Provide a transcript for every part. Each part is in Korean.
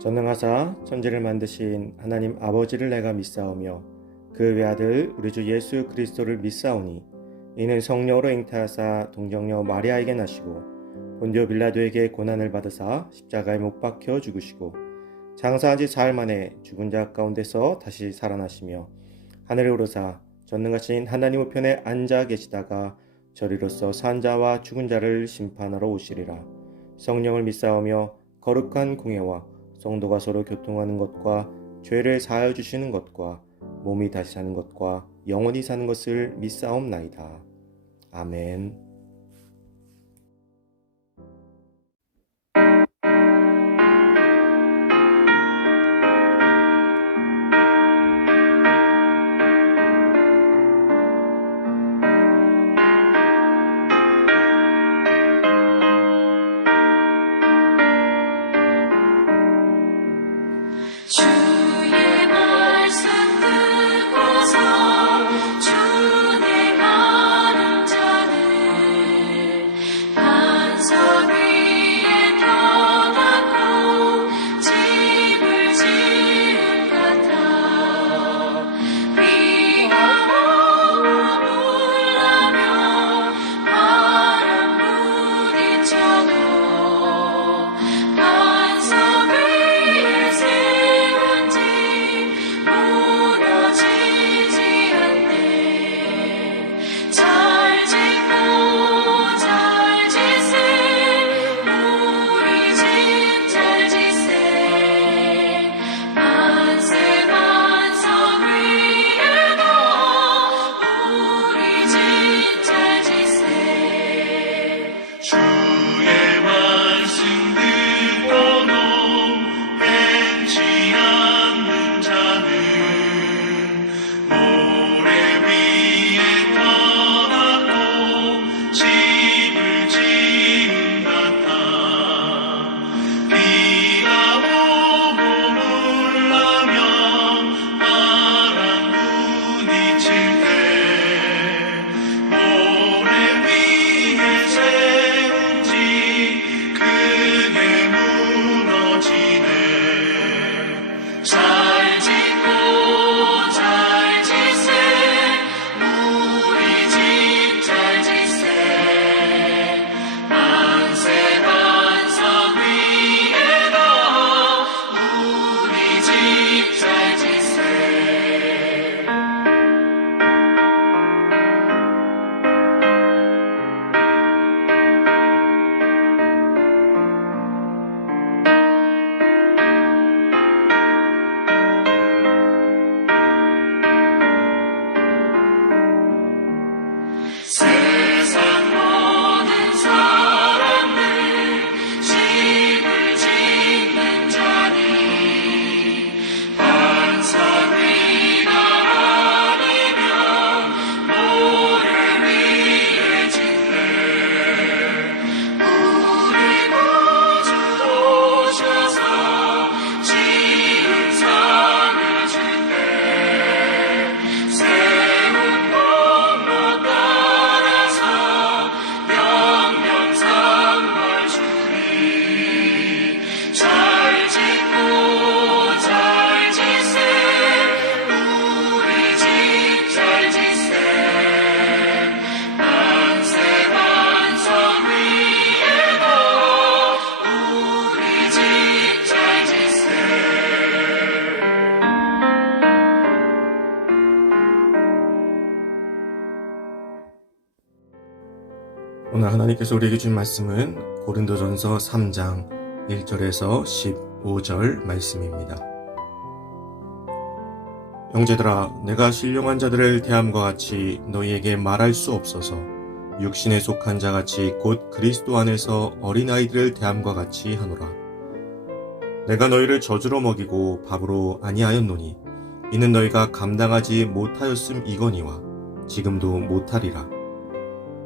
전능하사 천지를 만드신 하나님 아버지를 내가 믿사오며 그 외아들 우리 주 예수 그리스도를 믿사오니 이는 성령으로 잉태하사 동정녀 마리아에게 나시고 본디오 빌라도에게 고난을 받으사 십자가에 못 박혀 죽으시고 장사한 지 사흘 만에 죽은 자 가운데서 다시 살아나시며 하늘에 오르사 전능하신 하나님 우편에 앉아 계시다가 저리로서 산 자와 죽은 자를 심판하러 오시리라. 성령을 믿사오며 거룩한 공예와 성도가 서로 교통하는 것과 죄를 사하여 주시는 것과 몸이 다시 사는 것과 영원히 사는 것을 믿사옵나이다. 아멘. 주의 말씀 듣고서 준행하는 자는 반석 위에 터닫고 집을 지은 같아. 비가 오고 물나며 바람 부딪혀도 반석 위에 세운 집 무너지지 않네. 잘 짓고 잘 지세 우리 집 잘 지세 만세 반석 위에도 우리 집 잘 지세. 주의 말씀 듣고도 행치 않는 자는 모래 위에 떠나고 집을 지은 같아. 비가 오고 물나며 바람 부딪힐 때 모래 위에 세운 집 크게 무너지네. 잘 짓고 잘 지세 우리 집 잘 지세 만세 반석 위에도 우리 집 잘 지세. 세상 모든 사람들 집을 짓는 자니 반석 위가 아니면 모래 위에 짓네. 우리 구주 오셔서 지은 상을 줄때 세운 공로 따라서 명명상말 주리. 잘 짓고 잘 지세 우리 집 잘 지세 만세 반석 위에도 우리 집 잘 지세. 오늘 하나님께서 우리에게 준 말씀은 고린도전서 3장 1절에서 15절 말씀입니다. 형제들아, 내가 신령한 자들을 대함과 같이 너희에게 말할 수 없어서 육신에 속한 자같이 곧 그리스도 안에서 어린아이들을 대함과 같이 하노라. 내가 너희를 젖으로 먹이고 밥으로 아니하였노니 이는 너희가 감당하지 못하였음이거니와 지금도 못하리라.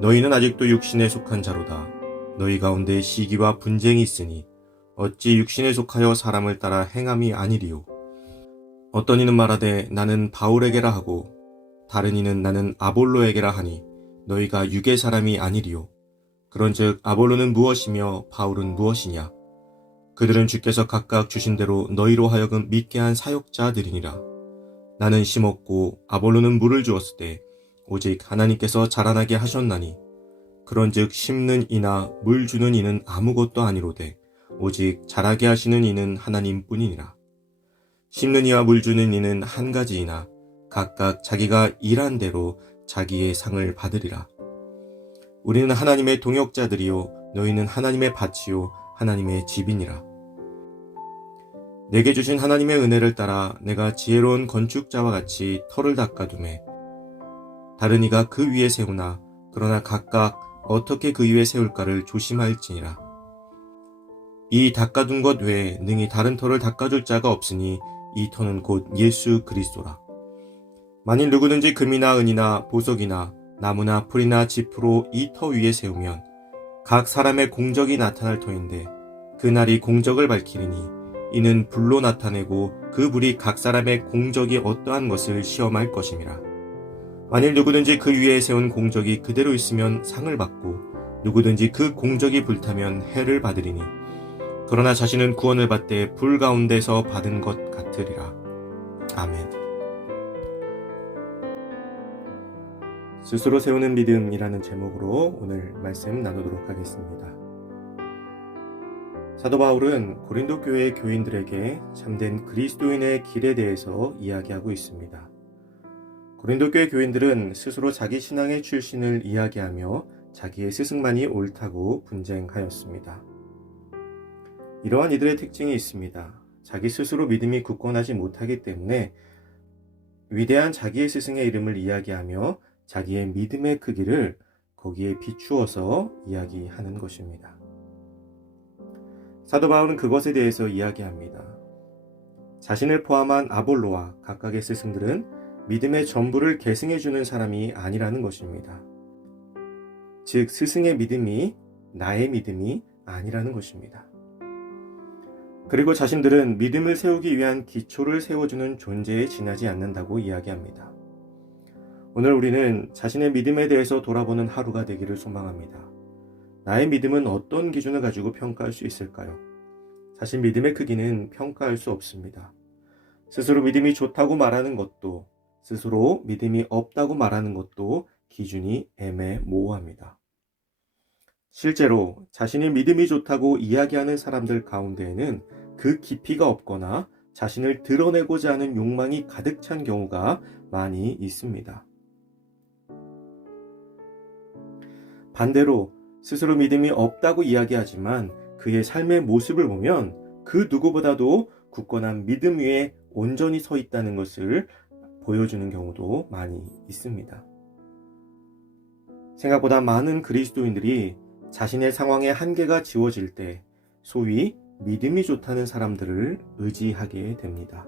너희는 아직도 육신에 속한 자로다. 너희 가운데 시기와 분쟁이 있으니 어찌 육신에 속하여 사람을 따라 행함이 아니리요. 어떤 이는 말하되 나는 바울에게라 하고 다른 이는 나는 아볼로에게라 하니 너희가 육의 사람이 아니리요. 그런즉 아볼로는 무엇이며 바울은 무엇이냐? 그들은 주께서 각각 주신 대로 너희로 하여금 믿게 한 사역자들이니라. 나는 심었고 아볼로는 물을 주었을 때 오직 하나님께서 자라나게 하셨나니 그런즉 심는 이나 물 주는 이는 아무것도 아니로되 오직 자라게 하시는 이는 하나님뿐이니라. 심는 이와 물 주는 이는 한 가지이나 각각 자기가 일한 대로 자기의 상을 받으리라. 우리는 하나님의 동역자들이요 너희는 하나님의 밭이요 하나님의 집이니라. 내게 주신 하나님의 은혜를 따라 내가 지혜로운 건축자와 같이 터를 닦아두매 다른 이가 그 위에 세우나 그러나 각각 어떻게 그 위에 세울까를 조심할지니라. 이 닦아둔 것 외에 능히 다른 터를 닦아줄 자가 없으니 이 터는 곧 예수 그리스도라. 만일 누구든지 금이나 은이나 보석이나 나무나 풀이나 짚으로 이 터 위에 세우면 각 사람의 공적이 나타날 터인데 그날이 공적을 밝히리니 이는 불로 나타내고 그 불이 각 사람의 공적이 어떠한 것을 시험할 것임이라. 만일 누구든지 그 위에 세운 공적이 그대로 있으면 상을 받고 누구든지 그 공적이 불타면 해를 받으리니 그러나 자신은 구원을 받되 불 가운데서 받은 것 같으리라. 아멘. 스스로 세우는 믿음이라는 제목으로 오늘 말씀 나누도록 하겠습니다. 사도 바울은 고린도 교회 교인들에게 참된 그리스도인의 길에 대해서 이야기하고 있습니다. 고린도 교회 교인들은 스스로 자기 신앙의 출신을 이야기하며 자기의 스승만이 옳다고 분쟁하였습니다. 이러한 이들의 특징이 있습니다. 자기 스스로 믿음이 굳건하지 못하기 때문에 위대한 자기의 스승의 이름을 이야기하며 자기의 믿음의 크기를 거기에 비추어서 이야기하는 것입니다. 사도 바울은 그것에 대해서 이야기합니다. 자신을 포함한 아볼로와 각각의 스승들은 믿음의 전부를 계승해주는 사람이 아니라는 것입니다. 즉 스승의 믿음이 나의 믿음이 아니라는 것입니다. 그리고 자신들은 믿음을 세우기 위한 기초를 세워주는 존재에 지나지 않는다고 이야기합니다. 오늘 우리는 자신의 믿음에 대해서 돌아보는 하루가 되기를 소망합니다. 나의 믿음은 어떤 기준을 가지고 평가할 수 있을까요? 사실 믿음의 크기는 평가할 수 없습니다. 스스로 믿음이 좋다고 말하는 것도 스스로 믿음이 없다고 말하는 것도 기준이 애매모호합니다. 실제로 자신이 믿음이 좋다고 이야기하는 사람들 가운데에는 그 깊이가 없거나 자신을 드러내고자 하는 욕망이 가득 찬 경우가 많이 있습니다. 반대로 스스로 믿음이 없다고 이야기하지만 그의 삶의 모습을 보면 그 누구보다도 굳건한 믿음 위에 온전히 서 있다는 것을 보여주는 경우도 많이 있습니다. 생각보다 많은 그리스도인들이 자신의 상황의 한계가 지워질 때 소위 믿음이 좋다는 사람들을 의지하게 됩니다.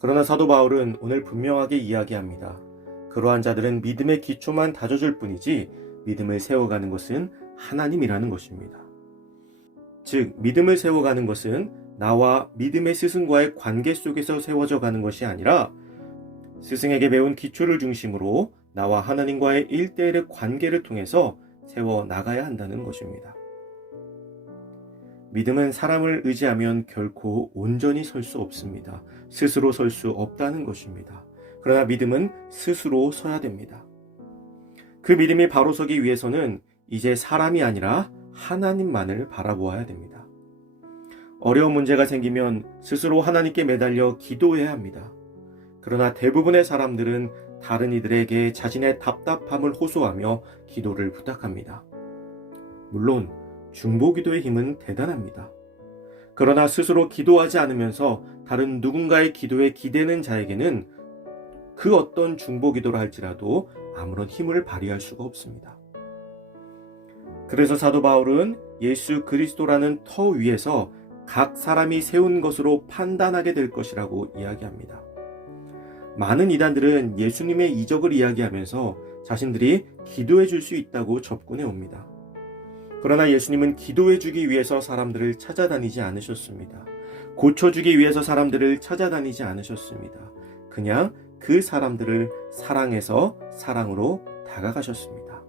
그러나 사도 바울은 오늘 분명하게 이야기합니다. 그러한 자들은 믿음의 기초만 다져줄 뿐이지 믿음을 세워가는 것은 하나님이라는 것입니다. 즉 믿음을 세워가는 것은 나와 믿음의 스승과의 관계 속에서 세워져 가는 것이 아니라 스승에게 배운 기초를 중심으로 나와 하나님과의 1:1의 관계를 통해서 세워 나가야 한다는 것입니다. 믿음은 사람을 의지하면 결코 온전히 설 수 없습니다. 스스로 설 수 없다는 것입니다. 그러나 믿음은 스스로 서야 됩니다. 그 믿음이 바로 서기 위해서는 이제 사람이 아니라 하나님만을 바라보아야 됩니다. 어려운 문제가 생기면 스스로 하나님께 매달려 기도해야 합니다. 그러나 대부분의 사람들은 다른 이들에게 자신의 답답함을 호소하며 기도를 부탁합니다. 물론 중보기도의 힘은 대단합니다. 그러나 스스로 기도하지 않으면서 다른 누군가의 기도에 기대는 자에게는 그 어떤 중보기도를 할지라도 아무런 힘을 발휘할 수가 없습니다. 그래서 사도 바울은 예수 그리스도라는 터 위에서 각 사람이 세운 것으로 판단하게 될 것이라고 이야기합니다. 많은 이단들은 예수님의 이적을 이야기하면서 자신들이 기도해 줄 수 있다고 접근해 옵니다. 그러나 예수님은 기도해 주기 위해서 사람들을 찾아다니지 않으셨습니다. 고쳐주기 위해서 사람들을 찾아다니지 않으셨습니다. 그냥 그 사람들을 사랑해서 사랑으로 다가가셨습니다.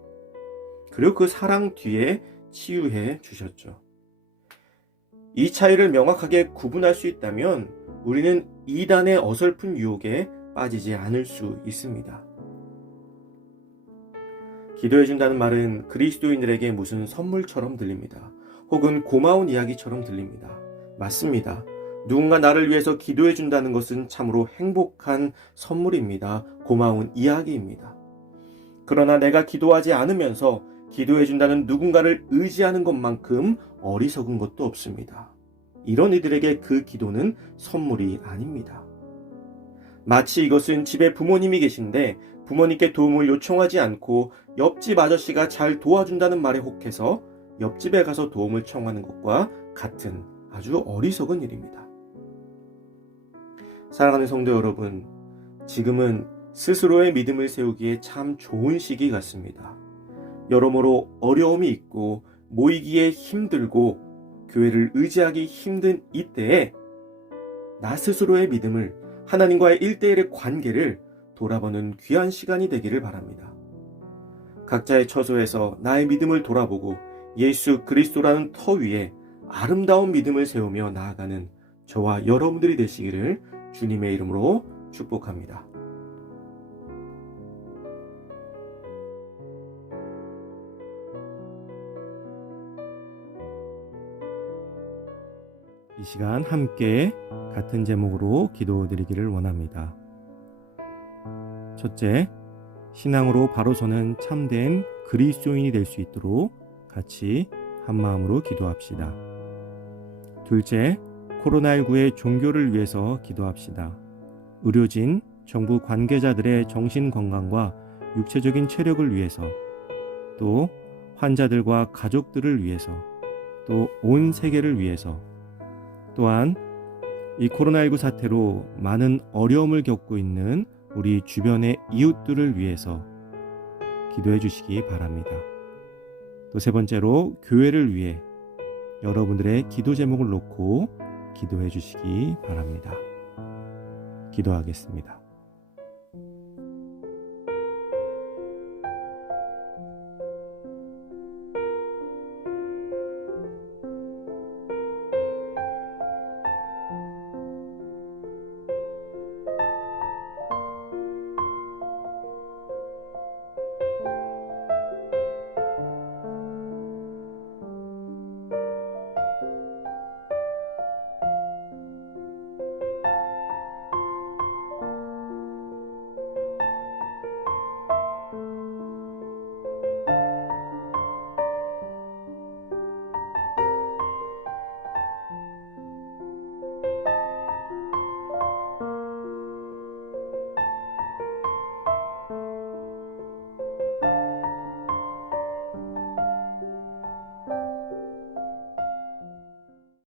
그리고 그 사랑 뒤에 치유해 주셨죠. 이 차이를 명확하게 구분할 수 있다면 우리는 이단의 어설픈 유혹에 빠지지 않을 수 있습니다. 기도해 준다는 말은 그리스도인들에게 무슨 선물처럼 들립니다. 혹은 고마운 이야기처럼 들립니다. 맞습니다. 누군가 나를 위해서 기도해 준다는 것은 참으로 행복한 선물입니다. 고마운 이야기입니다. 그러나 내가 기도하지 않으면서 기도해 준다는 누군가를 의지하는 것만큼 어리석은 것도 없습니다. 이런 이들에게 그 기도는 선물이 아닙니다. 마치 이것은 집에 부모님이 계신데 부모님께 도움을 요청하지 않고 옆집 아저씨가 잘 도와준다는 말에 혹해서 옆집에 가서 도움을 청하는 것과 같은 아주 어리석은 일입니다. 사랑하는 성도 여러분, 지금은 스스로의 믿음을 세우기에 참 좋은 시기 같습니다. 여러모로 어려움이 있고 모이기에 힘들고 교회를 의지하기 힘든 이때에 나 스스로의 믿음을, 하나님과의 1대1의 관계를 돌아보는 귀한 시간이 되기를 바랍니다. 각자의 처소에서 나의 믿음을 돌아보고 예수 그리스도라는 터 위에 아름다운 믿음을 세우며 나아가는 저와 여러분들이 되시기를 주님의 이름으로 축복합니다. 이 시간 함께 같은 제목으로 기도드리기를 원합니다. 첫째, 신앙으로 바로 서는 참된 그리스도인이 될 수 있도록 같이 한마음으로 기도합시다. 둘째, 코로나19의 종교를 위해서 기도합시다. 의료진, 정부 관계자들의 정신 건강과 육체적인 체력을 위해서, 또 환자들과 가족들을 위해서, 또 온 세계를 위해서, 또한 이 코로나19 사태로 많은 어려움을 겪고 있는 우리 주변의 이웃들을 위해서 기도해 주시기 바랍니다. 또 세 번째로 교회를 위해 여러분들의 기도 제목을 놓고 기도해 주시기 바랍니다. 기도하겠습니다.